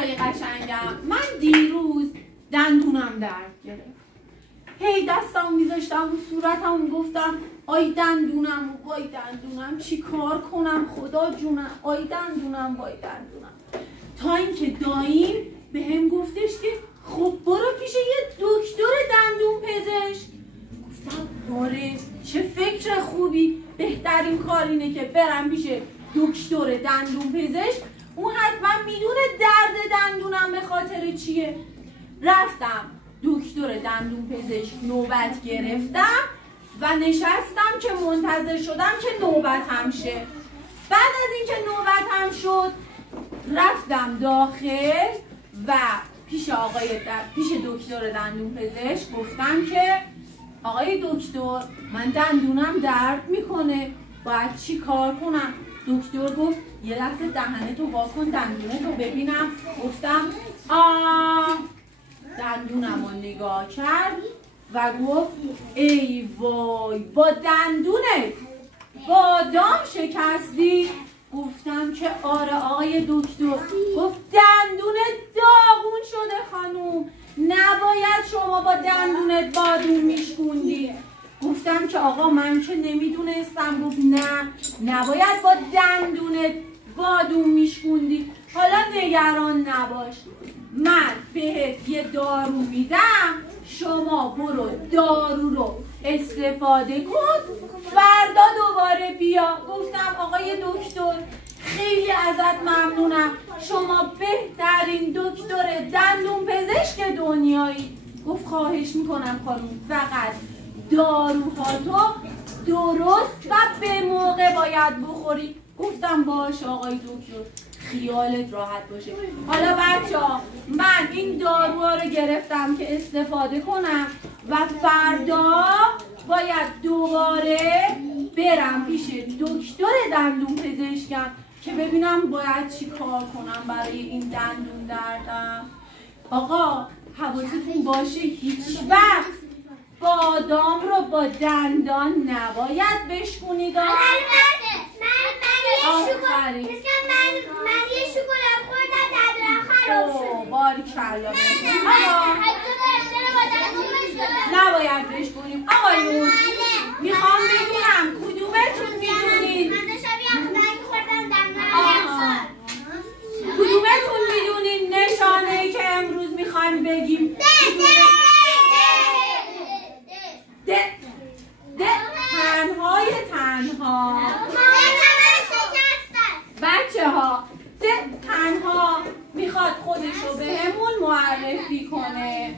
دخترای قشنگم، من دیروز دندونم درد گرفت. هی دستم میذاشتم رو صورتم گفتم آی دندونم وای دندونم چی کار کنم خدا جونم آی دندونم وای دندونم. تا اینکه داییم به هم گفتش که خب برو پیش یه دکتر دندون پزشک. گفتم آره چه فکر خوبی، بهترین کار اینه که برم پیش دکتر دندون پزشک، اون حتما میدونه درد دندونم به خاطر چیه. رفتم دکتر دندون پزشک نوبت گرفتم و نشستم که منتظر شدم که نوبتم شه. بعد از اینکه نوبتم شد رفتم داخل و پیش دکتر دندون پزشک گفتم که آقای دکتر من دندونم درد میکنه باید چی کار کنم؟ دکتر گفت یه لحظه دهنتو وا کن دندونتو ببینم. گفتم دندونم رو نگاه کرد و گفت ای وای با دندونت بادام شکستی؟ گفتم که آره آقای دکتر. گفت دندونت داغون شده خانوم، نباید شما با دندونت بادوم میشکوندی. گفتم که آقا من که نمیدونستم. گفت نه نباید با دندونت بادوم میشکوندی. حالا نگران نباش من بهت یه دارو میدم، شما برو دارو رو استفاده کن فردا دوباره بیا. گفتم آقای دکتر خیلی ازت ممنونم، شما بهترین دکتر دندون پزشک دنیایی. گفت خواهش میکنم خانم فقط داروهاتو درست و به موقع باید بخوری. گفتم باشه آقای دکتر خیالت راحت باشه. حالا بچه‌ها من این داروها رو گرفتم که استفاده کنم و فردا باید دوباره برم پیش دکتر دندون پزشکم که ببینم باید چی کار کنم برای این دندون دردم. آقا حواستون باشه هیچ وقت بادام رو با دندان نباید بشکونید. من یه شکلات خوردم دندونم خراب شد. باریکلا. نباید بشکونیم. آقایون میخوام بدونم کدومتون میدونید کدومتون میدونید نشانه‌ای که امروز میخوایم بگیم تنها بچه ها تنها میخواد خودش رو بهمون معرفی کنه.